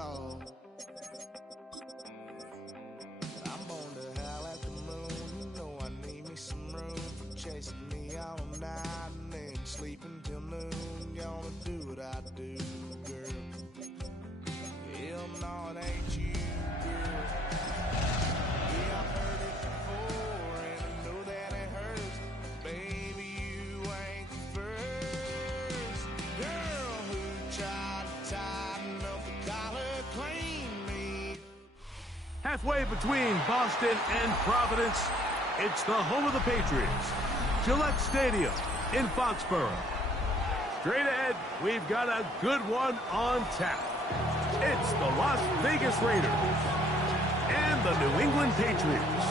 all. I'm born to howl at the moon. You know I need me some room for chasing me all night and then sleeping till noon. Gonna do what I do, girl. Hell no, it ain't you, girl. Yeah, I've heard it before and I know that it hurts. Baby, you ain't the first girl who tried to tighten up the collar, clean me. Halfway between Boston and Providence, it's the home of the Patriots, Gillette Stadium in Foxborough. Straight ahead, we've got a good one on tap. It's the Las Vegas Raiders and the New England Patriots.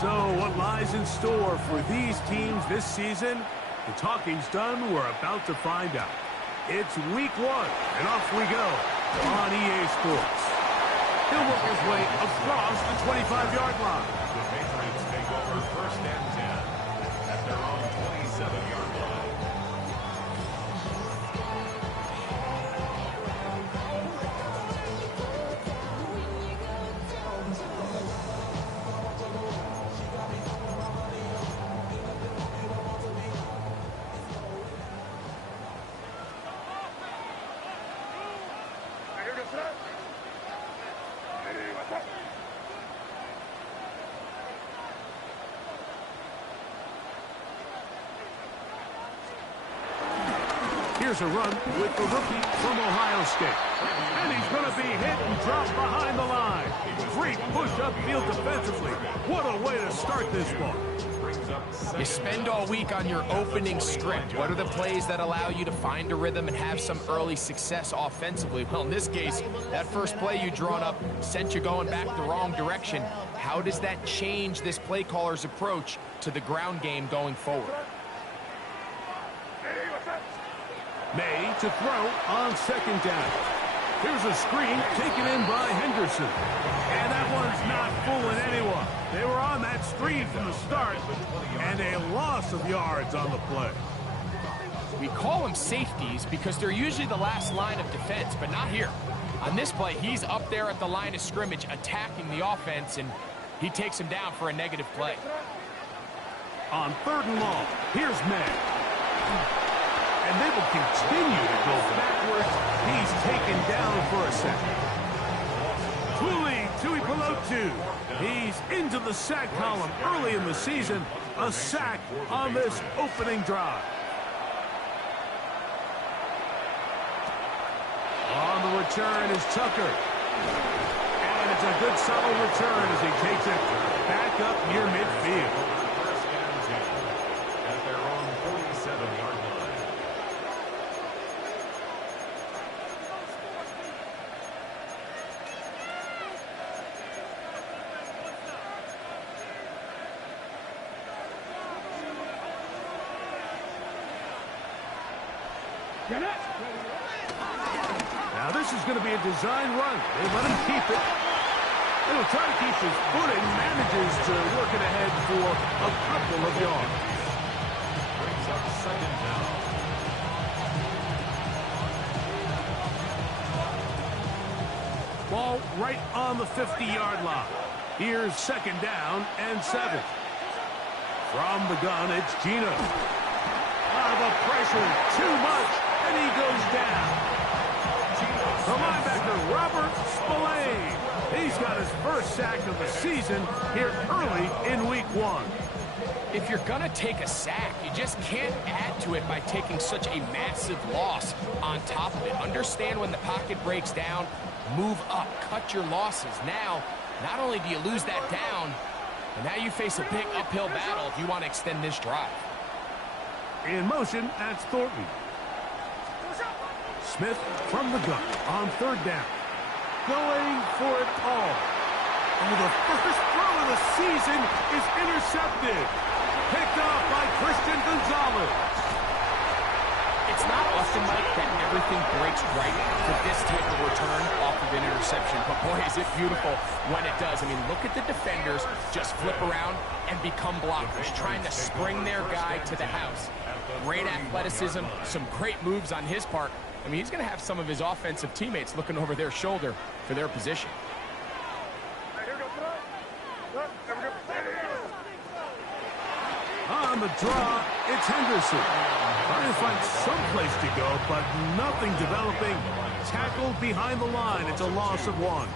So what lies in store for these teams this season? The talking's done. We're about to find out. It's week 1, and off we go on EA Sports. He'll work his way across the 25-yard line. The Patriots take over first and 10 at their own 27-yard line. Here's a run with the rookie from Ohio State. And he's going to be hit and dropped behind the line. Great push upfield defensively. What a way to start this ball. You spend all week on your opening script. What are the plays that allow you to find a rhythm and have some early success offensively? Well, in this case, that first play you drawn up sent you going back the wrong direction. How does that change this play caller's approach to the ground game going forward? May to throw on second down. Here's a screen taken in by Henderson. And that one's not fooling anyone. They were on that screen from the start, and a loss of yards on the play. We call them safeties because they're usually the last line of defense, but not here. On this play, he's up there at the line of scrimmage attacking the offense, and he takes him down for a negative play. On 3rd and long, here's May. And they will continue to go backwards. He's taken down for a second. Tuipulotu. He's into the sack column early in the season. A sack on this opening drive. On the return is Tucker. And it's a good solid return as he takes it back up near midfield. First and 10 at their own 47-yard line. Now this is going to be a design run. They let him keep it. He'll try to keep his footing. Manages to work it ahead for a couple of yards. Brings up second down. Ball right on the 50-yard line. Here's second down and 7. From the gun, it's Gino. The pressure, too much, and he goes down. The linebacker, Robert Spillane. He's got his first sack of the season here early in week 1. If you're going to take a sack, you just can't add to it by taking such a massive loss on top of it. Understand when the pocket breaks down, move up, cut your losses. Now, not only do you lose that down, but now you face a big uphill battle if you want to extend this drive. In motion, that's Thornton. Smith from the gun on 3rd down. Going for it all. Oh, the first throw of the season is intercepted. Picked off by Christian Gonzalez. It's It's not often, Mike, that everything breaks right for this type of return off of an interception. But boy, is it beautiful when it does. I mean, look at the defenders just flip around and become blockers, trying to spring their guy to the house. Great athleticism, some great moves on his part. I mean, he's going to have some of his offensive teammates looking over their shoulder for their position. On the draw, it's Henderson. Trying to find some place to go, but nothing developing. Tackled behind the line. It's a loss of 1.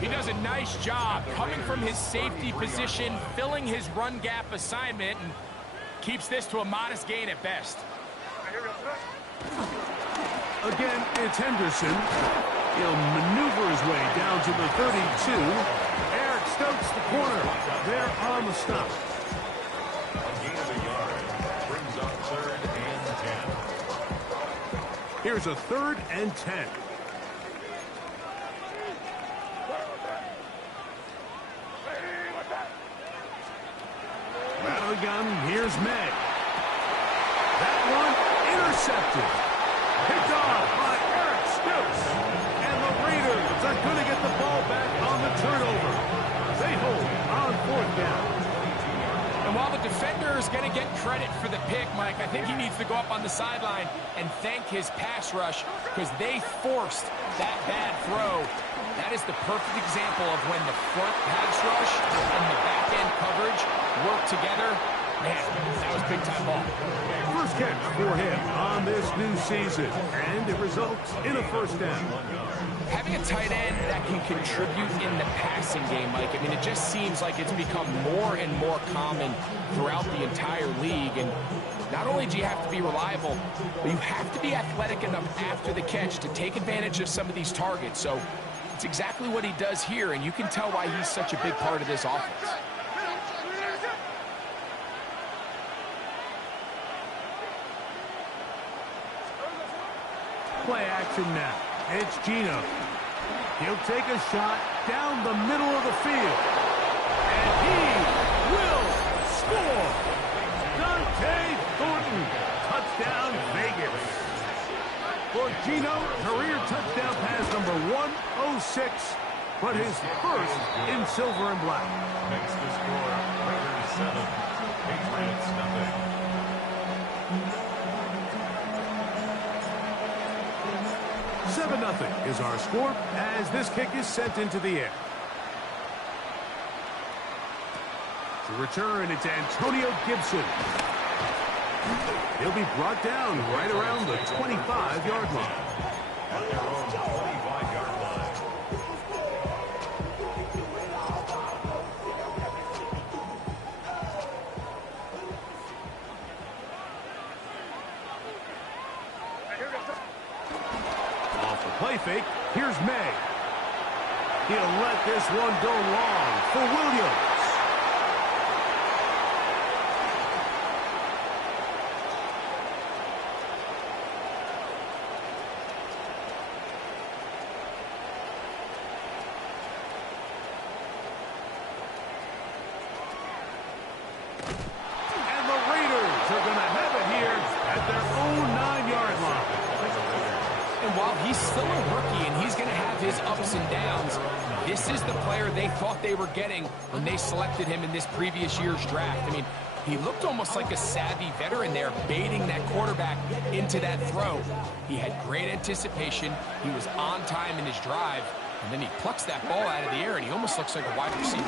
He does a nice job coming from his safety position, filling his run gap assignment, and keeps this to a modest gain at best. Again, it's Henderson. He'll maneuver his way down to the 32. Eric Stokes the corner. They're on the stop. Here's a 3rd and 10. Gun, here's May. That one intercepted. Picked off by Eric Stokes. And the Raiders are going to get the ball back on the turnover. They hold on 4th down. And while the defender is going to get credit for the pick, Mike, I think he needs to go up on the sideline and thank his pass rush because they forced that bad throw. That is the perfect example of when the front pass rush and the back end coverage work together. Man, that was big-time ball. First catch for him on this new season, and it results in a 1st down. Having a tight end that can contribute in the passing game, Mike, I mean, it just seems like it's become more and more common throughout the entire league. And not only do you have to be reliable, but you have to be athletic enough after the catch to take advantage of some of these targets. So it's exactly what he does here, and you can tell why he's such a big part of this offense. Play action now. It's Geno. He'll take a shot down the middle of the field. And he will score. Dante Thornton. Touchdown, Vegas. For Geno, career touchdown pass number 106, but his first in silver and black. Makes the score Raiders 7, Patriots nothing. Nothing is our score as this kick is sent into the air. To return, it's Antonio Gibson. He'll be brought down right around the 25-yard line. At their own 25-yard line. Play fake. Here's May. He'll let this one go long for Williams. And the Raiders are going to have it here at their own 9-yard line. And while he's still a rookie and he's going to have his ups and downs, this is the player they thought they were getting when they selected him in this previous year's draft. I mean, he looked almost like a savvy veteran there, baiting that quarterback into that throw. He had great anticipation. He was on time in his drive. And then he plucks that ball out of the air, and he almost looks like a wide receiver.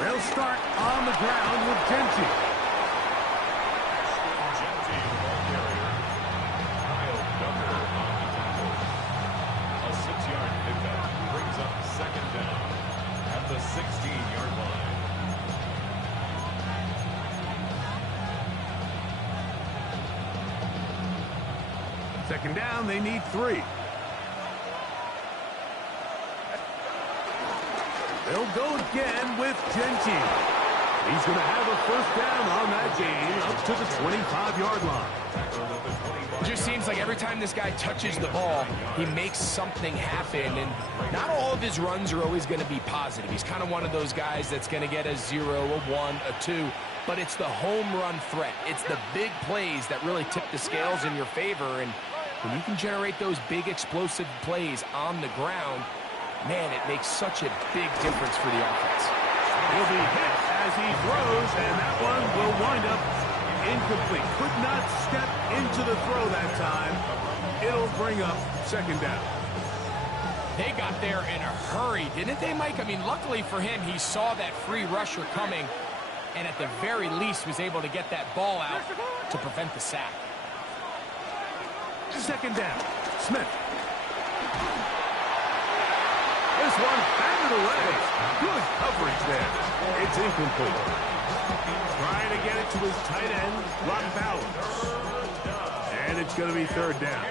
They'll start on the ground with Genty. Genty, ball carrier. Kyle Duggar on the tackle. A 6-yard pickup brings up 2nd down at the 16-yard line. Second down, they need 3. They'll go again with Genty. He's going to have a first down on that gain up to the 25-yard line. It just seems like every time this guy touches the ball, he makes something happen, and not all of his runs are always going to be positive. He's kind of one of those guys that's going to get a 0, a 1, a 2, but it's the home run threat. It's the big plays that really tip the scales in your favor, and when you can generate those big explosive plays on the ground, man, it makes such a big difference for the offense. He'll be hit as he throws, and that one will wind up incomplete. Could not step into the throw that time. It'll bring up second down. They got there in a hurry, didn't they, Mike? I mean, luckily for him, he saw that free rusher coming, and at the very least was able to get that ball out to prevent the sack. Second down. Smith. This one batted away. Good coverage there. It's incomplete. Trying to get it to his tight end, Rock Bowers. And it's going to be third down.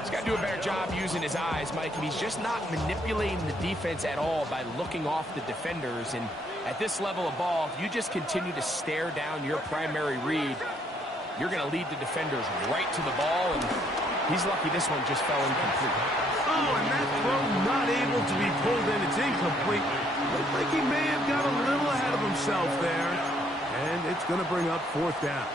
He's got to do a better job using his eyes, Mike, and he's just not manipulating the defense at all by looking off the defenders. And at this level of ball, if you just continue to stare down your primary read, you're going to lead the defenders right to the ball, and he's lucky this one just fell incomplete. Oh, and that throw not able to be pulled in. It's incomplete. Looked like he may have got a little ahead of himself there, and it's going to bring up fourth down.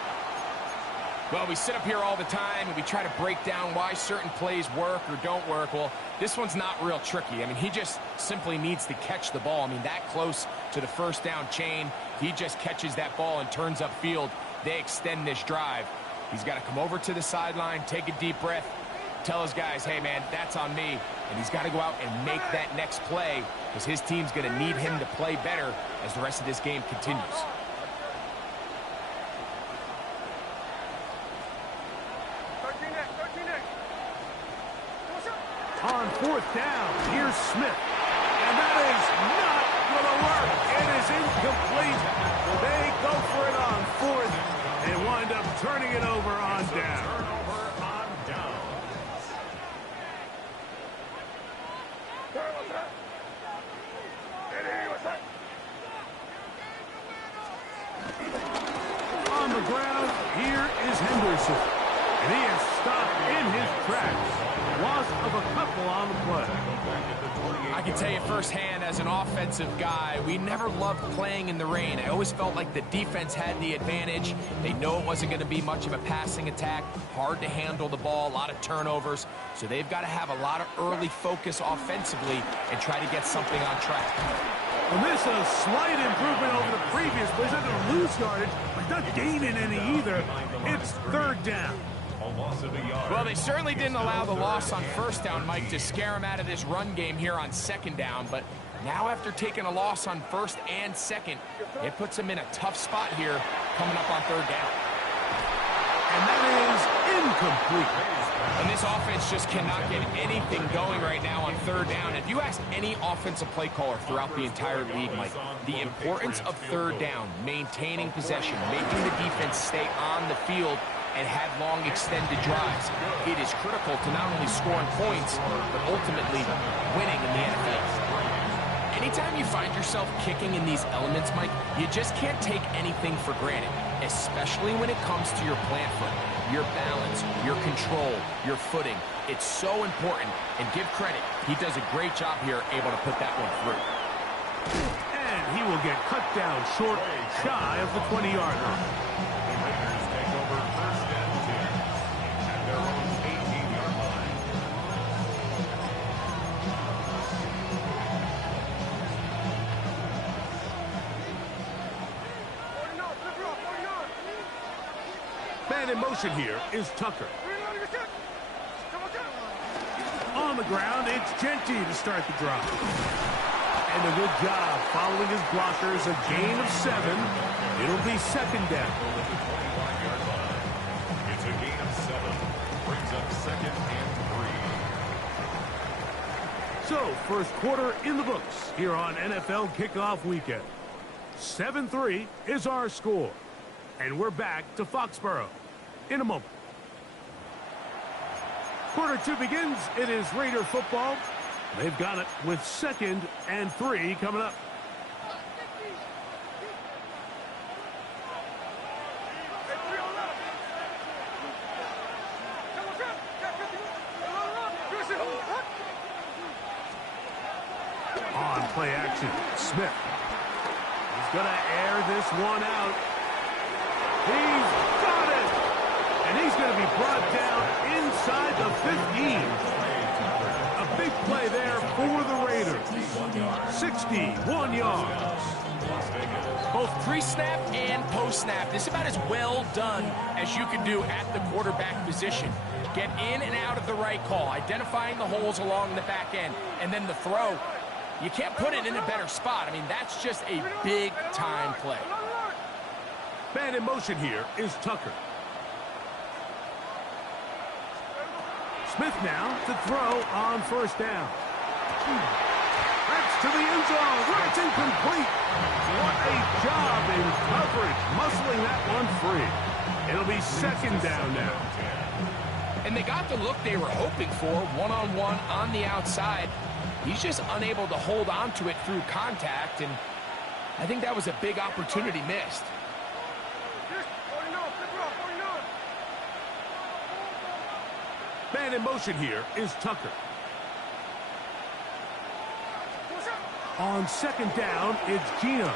Well, we sit up here all the time, and we try to break down why certain plays work or don't work. Well, this one's not real tricky. I mean, he just simply needs to catch the ball. I mean, that close to the first down chain, he just catches that ball and turns upfield. They extend this drive. He's got to come over to the sideline, take a deep breath, tell his guys, hey, man, that's on me. And he's got to go out and make that next play because his team's going to need him to play better as the rest of this game continues. On fourth down, here's Smith. And that is not going to work. It is incomplete. They go for it on fourth and wind up turning it over on down. On the ground, here is Henderson. And he is stopped in his tracks. Loss of a couple on the play. I can tell you firsthand as an offensive guy, we never loved playing in the rain. I always felt like the defense had the advantage. They know it wasn't going to be much of a passing attack, hard to handle the ball, a lot of turnovers. So they've got to have a lot of early focus offensively and try to get something on track. And this is a slight improvement over the previous play. He's not going to lose yardage, but not gaining any either. It's third down. Well, they certainly didn't allow the loss on first down, Mike, to scare him out of this run game here on second down. But now after taking a loss on first and second, it puts him in a tough spot here coming up on third down. And that is incomplete. And this offense just cannot get anything going right now on third down. If you ask any offensive play caller throughout the entire league, Mike, the importance of third down, maintaining possession, making the defense stay on the field, and have long extended drives. It is critical to not only scoring points, but ultimately winning in the NFL. Anytime you find yourself kicking in these elements, Mike, you just can't take anything for granted, especially when it comes to your plant foot, your balance, your control, your footing. It's so important, and give credit, he does a great job here able to put that one through. And he will get cut down short, shy of the 20-yard line. Man in motion here is Tucker. On the ground, it's Genty to start the drive. And a good job following his blockers, a gain of 7. It'll be second down. It's a gain of 7. Brings up second and 3. So, first quarter in the books here on NFL Kickoff Weekend. 7-3 is our score. And we're back to Foxborough in a moment. Quarter 2 begins. It is Raider football. They've got it with second and 3 coming up. On play action, Smith. He's going to air this one out. He's got it! And he's going to be brought down inside the 15. A big play there for the Raiders. 61 yards. Both pre-snap and post-snap. This is about as well done as you can do at the quarterback position. Get in and out of the right call, identifying the holes along the back end, and then the throw. You can't put it in a better spot. I mean, that's just a big-time play. Man in motion here is Tucker. Smith now to throw on first down. That's to the end zone where it's incomplete. What a job in coverage, muscling that one free. It'll be second down now. And they got the look they were hoping for, one-on-one on the outside. He's just unable to hold on to it through contact, and I think that was a big opportunity missed. Man in motion here is Tucker. On second down, it's Gino.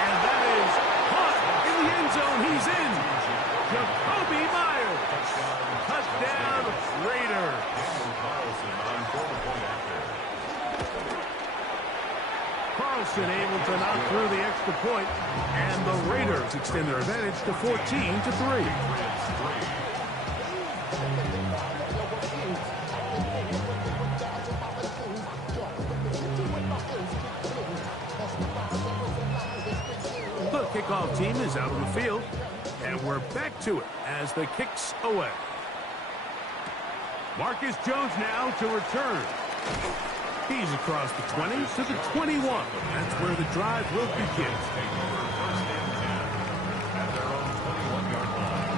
And that is caught in the end zone. He's in. Jacoby Myers. Touchdown, Raiders. Carlson able to knock through the extra point, and the Raiders extend their advantage to 14-3. The kickoff team is out on the field, and we're back to it as the kick's away. Marcus Jones now to return. He's across the 20 to the 21. That's where the drive will begin. At their own 21-yard line.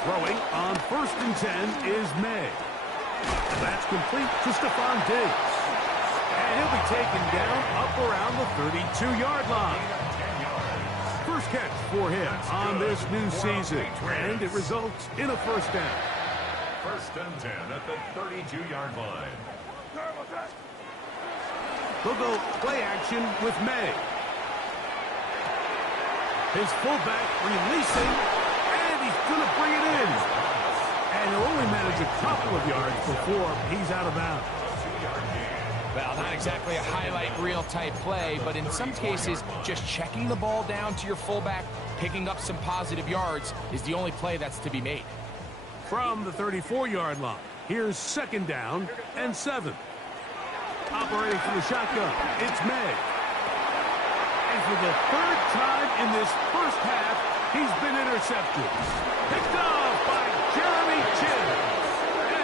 Throwing on 1st and 10 is May. That's complete to Stephon Diggs. And he'll be taken down up around the 32-yard line. First catch for him on this new season, and it results in a first down. 1st and 10 at the 32-yard line. They'll go play action with May. His fullback releasing, and he's going to bring it in. And he'll only manage a couple of yards before he's out of bounds. Well, not exactly a highlight reel type play, but in some cases, just checking the ball down to your fullback, picking up some positive yards is the only play that's to be made. From the 34-yard line, here's 2nd down and 7. Operating from the shotgun, it's May. And for the 3rd time in this first half, he's been intercepted. Picked off by Jeremy Chinn.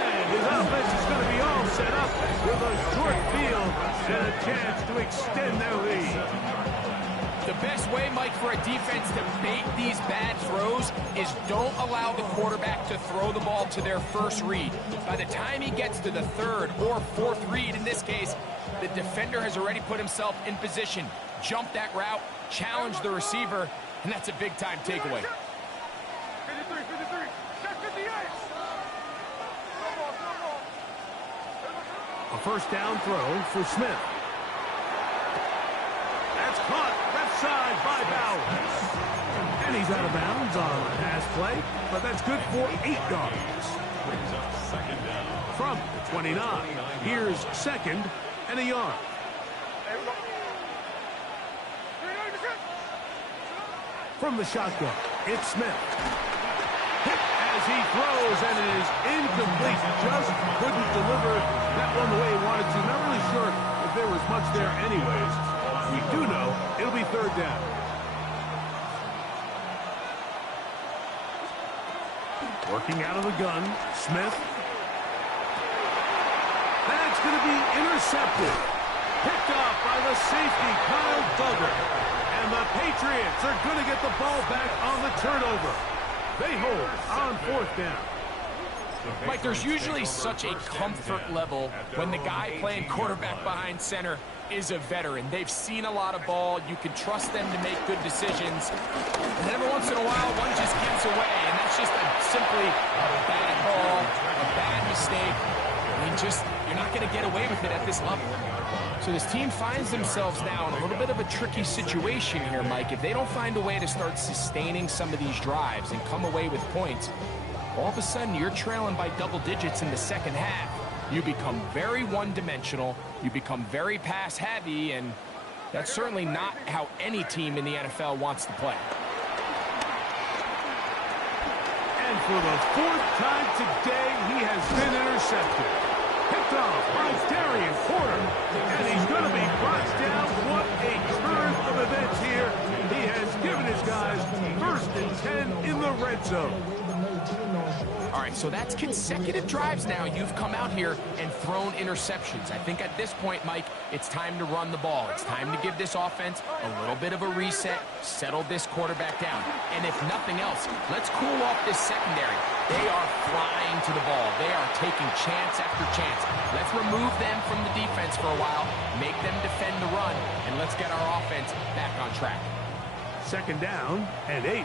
And his offense is going to be all set up with a short field and a chance to extend their lead. The best way, Mike, for a defense to bait these bad throws is don't allow the quarterback to throw the ball to their first read. By the time he gets to the 3rd or 4th read, in this case, the defender has already put himself in position, jump that route, challenge the receiver, and that's a big-time takeaway. A first down throw for Smith. That's caught left side by Bowers. And he's out of bounds on a pass play, but that's good for 8 yards. From the 29, here's 2nd and a yard. From the shotgun, it's Smith. Hit as he throws, and it is incomplete. Just couldn't deliver that one the way he wanted to. Not really sure if there was much there anyways. We do know it'll be 3rd down. Working out of the gun, Smith. That's going to be intercepted. Picked off by the safety, Kyle Duggar. And the Patriots are going to get the ball back on the turnover. They hold on 4th down. Mike, there's usually such a comfort level when the guy playing quarterback behind center is a veteran. They've seen a lot of ball. You can trust them to make good decisions. And every once in a while, one just gives away, and that's just simply a bad ball, a bad mistake. I mean, you're not going to get away with it at this level. So this team finds themselves now in a little bit of a tricky situation here, Mike. If they don't find a way to start sustaining some of these drives and come away with points, all of a sudden you're trailing by double digits in the second half. You become very one-dimensional, you become very pass-heavy, and that's certainly not how any team in the NFL wants to play. And for the 4th time today, he has been intercepted. Picked off by Darian Porter, and he's going to be brought down. What a turn of events here. He has given his guys 1st and 10 in the red zone. All right, so that's consecutive drives now. You've come out here and thrown interceptions. I think at this point, Mike, it's time to run the ball. It's time to give this offense a little bit of a reset, settle this quarterback down. And if nothing else, let's cool off this secondary. They are flying to the ball. They are taking chance after chance. Let's remove them from the defense for a while, make them defend the run, and let's get our offense back on track. 2nd down and 8.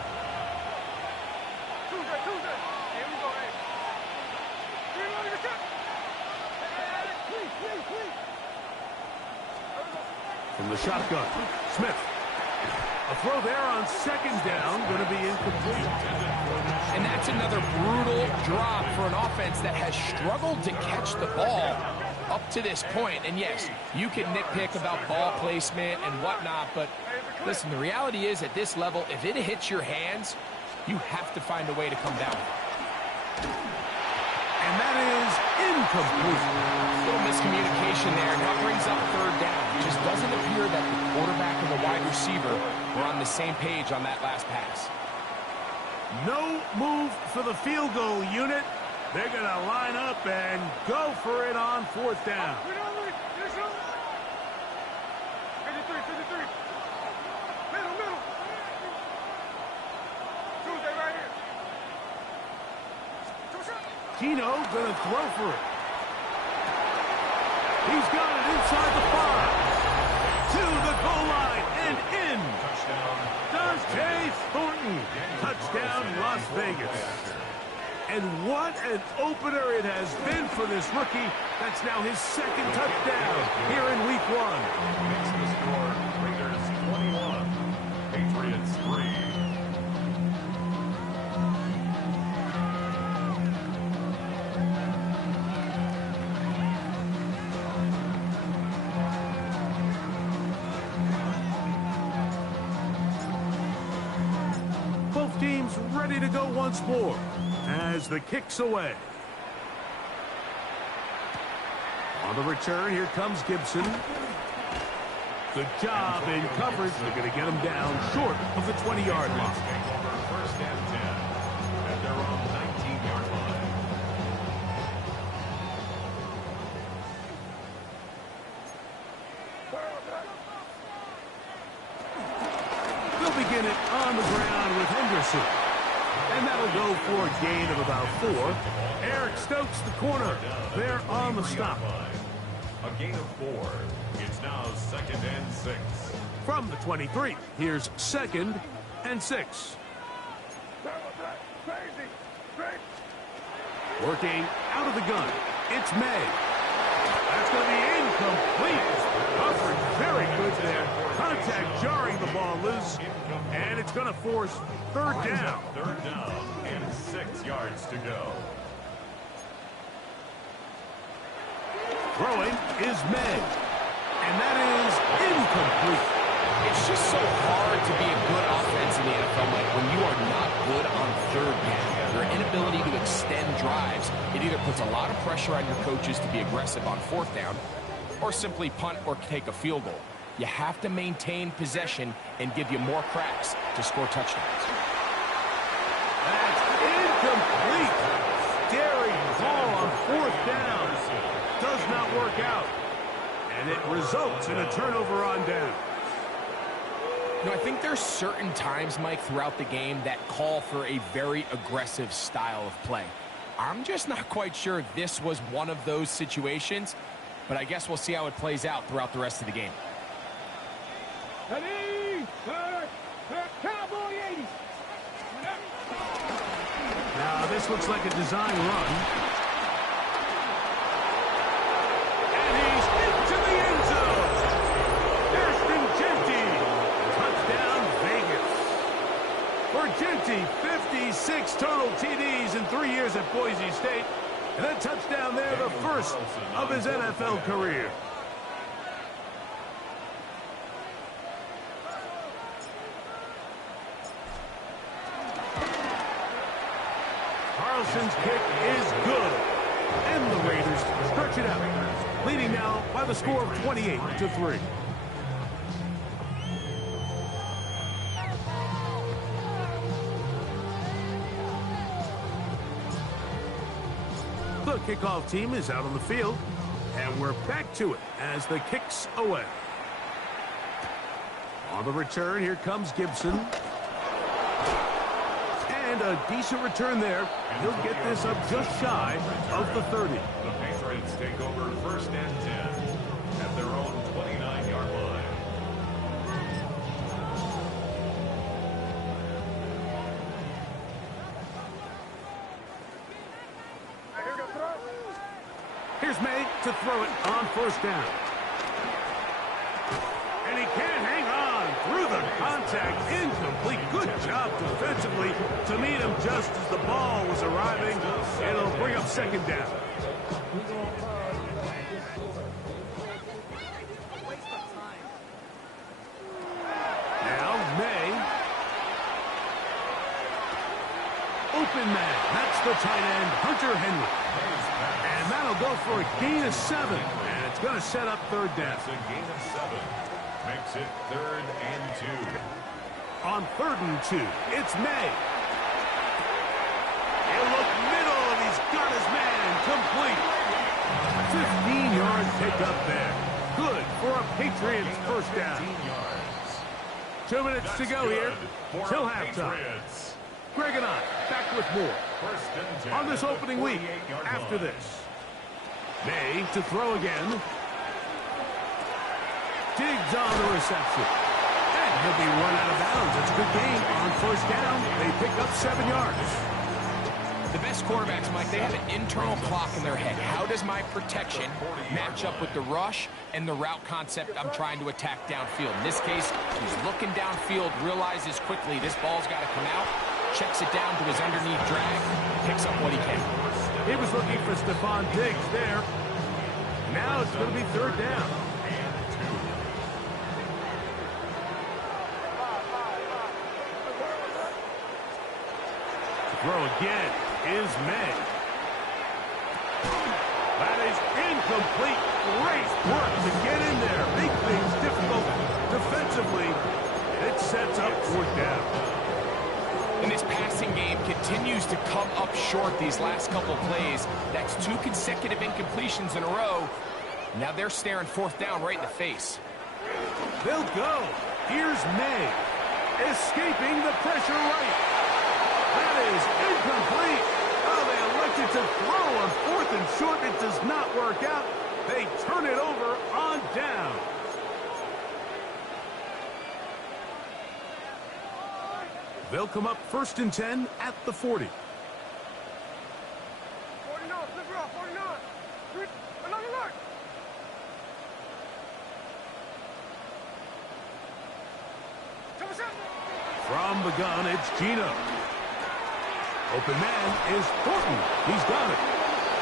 From the shotgun, Smith. A throw there on 2nd down, going to be incomplete. And that's another brutal drop for an offense that has struggled to catch the ball up to this point. And yes, you can nitpick about ball placement and whatnot, but listen, the reality is at this level, if it hits your hands, you have to find a way to come down. And that is incomplete. A little miscommunication there. Now brings up 3rd down. It just doesn't appear that the quarterback and the wide receiver were on the same page on that last pass. No move for the field goal unit. They're going to line up and go for it on 4th down. Gino going to throw for it. He's got it inside the 5. To the goal line and in. Dante Thornton. Touchdown, Las Vegas. And what an opener it has been for this rookie. That's now his 2nd touchdown here in Week 1. Makes the score Raiders 21, Patriots 3. Both teams ready to go once more as the kick's away. On the return, here comes Gibson. Good job in coverage. They're going to get him down short of the 20-yard line. 1st and 10 at their own 19-yard line. They'll begin it on the ground with Henderson. And that'll go for a gain of about 4. Eric Stokes, the corner, there on the stop. A gain of 4. It's now 2nd and 6. From the 23, here's 2nd and 6. Working out of the gun, it's May. That's going to be incomplete. Coverage very good there. Contact jarring the ball loose. And it's going to force 3rd down. 3rd down and 6 yards to go. Throwing is May. And that is incomplete. It's just so hard to be a good offense in the NFL, Mike, when you are not good on 3rd down. Your inability to extend drives, it either puts a lot of pressure on your coaches to be aggressive on 4th down or simply punt or take a field goal. You have to maintain possession and give you more cracks to score touchdowns. That's incomplete. Daring ball on 4th down. Does not work out. And it results in a turnover on down. You know, I think there's certain times, Mike, throughout the game that call for a very aggressive style of play. I'm just not quite sure if this was one of those situations, but I guess we'll see how it plays out throughout the rest of the game. Now, this looks like a design run. And he's into the end zone. Ashton Jeanty. Touchdown, Vegas. For Jeanty, 56 total TDs in 3 years at Boise State. And a touchdown there, the first of his NFL career. Carlson's kick is good. And the Raiders stretch it out, leading now by the score of 28-3. The kickoff team is out on the field, and we're back to it as the kick's away. On the return, here comes Gibson. And a decent return there. He'll get this up just shy of the 30. The Patriots take over 1st and 10 at their own 29-yard line. Here's May to throw it on 1st down. And he can't hang on through the contact. Incomplete. Good job defensively to meet him just as the ball was arriving. It'll bring up 2nd down. Now May. Open man. That's the tight end, Hunter Henry. And that'll go for a gain of 7. And it's going to set up 3rd down. That's a gain of 7. Makes it 3rd and 2. On 3rd and 2, it's May. He'll look middle, and he's got his man complete. 15-yard pickup there. Good for a Patriots 1st down. 2 minutes to go here till halftime. Greg and I back with more on this opening week after this. May to throw again. Diggs on the reception. And he'll be run out of bounds. It's a good gain on 1st down. They pick up 7 yards. The best quarterbacks, Mike, they have an internal clock in their head. How does my protection match up with the rush and the route concept I'm trying to attack downfield? In this case, he's looking downfield, realizes quickly this ball's got to come out, checks it down to his underneath drag, picks up what he can. He was looking for Stephon Diggs there. Now it's going to be 3rd down. Throw again is May. That is incomplete. Great work to get in there. Make things difficult defensively. It sets up 4th down. And this passing game continues to come up short these last couple plays. That's 2 consecutive incompletions in a row. Now they're staring 4th down right in the face. They'll go. Here's May. Escaping the pressure right. That is incomplete. Oh, they elected to throw on 4th and short. It does not work out. They turn it over on down. They'll come up 1st and 10 at the 40. 49. From the gun, it's Gino. Open man is Thornton. He's got it.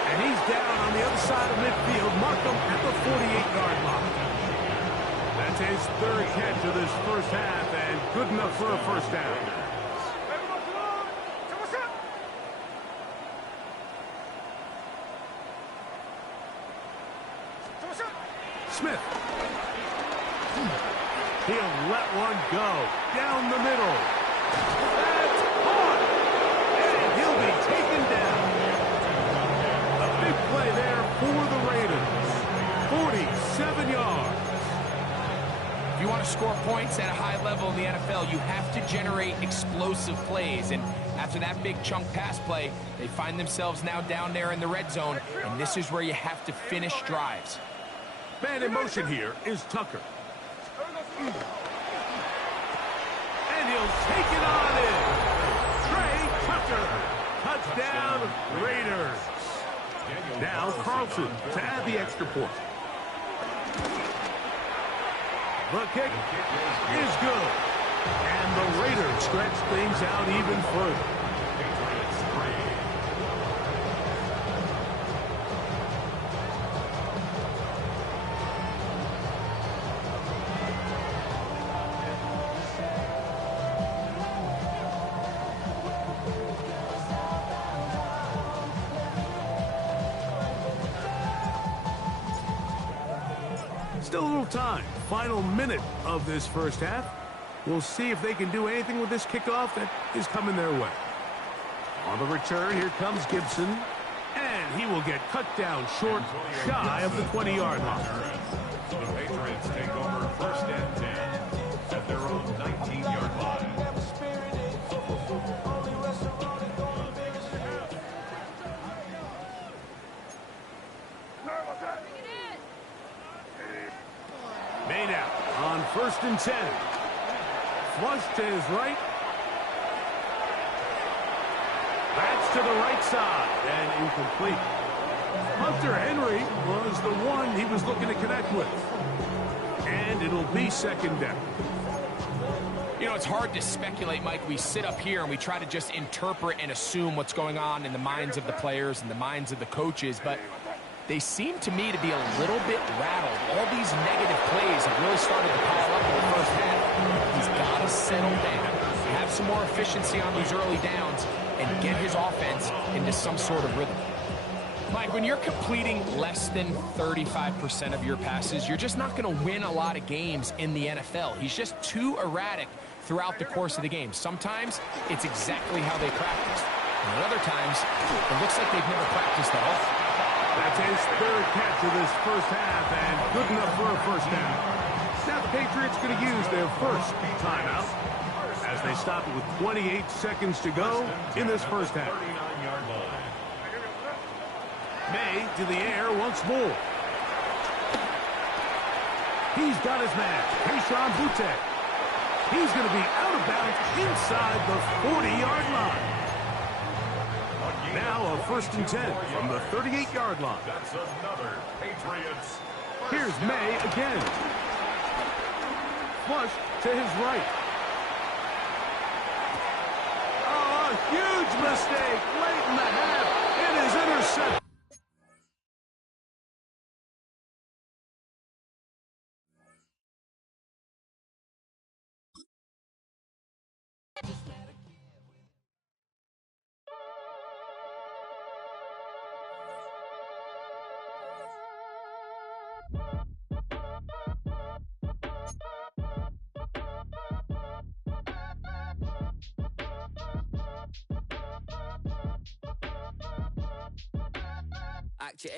And he's down on the other side of midfield. Markham at the 48-yard line. That's his 3rd catch of this 1st half, and good enough for a 1st down. Smith. He'll let one go down the middle. That's caught. And he'll be taken down. A big play there for the Raiders. 47 yards. If you want want to score points at a high level in the NFL, you have to generate explosive plays. And after that big chunk pass play, they find themselves now down there in the red zone, and this is where you have to finish drives. Man in motion here is Tucker. And he'll take it on in. Trey Tucker. Touchdown, Raiders. Now Carlson to add the extra point. The kick is good. And the Raiders stretch things out even further. Still a little time. Final minute of this first half. We'll see if they can do anything with this kickoff that is coming their way. On the return, here comes Gibson. And he will get cut down short, shy of the 20-yard line. The Patriots take over 1st and 10 at their own 19-yard line. Made out on 1st and 10. Flush to his right. That's to the right side and incomplete. Hunter Henry was the one he was looking to connect with. And it'll be 2nd down. You know, it's hard to speculate, Mike. We sit up here and we try to just interpret and assume what's going on in the minds of the players and the minds of the coaches, but they seem to me to be a little bit rattled. All these negative plays have really started to pile up in the first half. He's got to settle down, have some more efficiency on these early downs, and get his offense into some sort of rhythm. Mike, when you're completing less than 35% of your passes, you're just not going to win a lot of games in the NFL. He's just too erratic throughout the course of the game. Sometimes it's exactly how they practice. And other times, it looks like they've never practiced at all. That's his 3rd catch of this first half, and good enough for a 1st down. Now the Patriots going to use their first timeout as they stop it with 28 seconds to go in this first half. 39-yard line. May to the air once more. He's got his man, Kayshon Boutte. He's going to be out of bounds inside the 40-yard line. Now a 1st and 10 from the 38-yard line. That's another Patriots. Here's May again. Flush to his right. Oh, a huge mistake late in the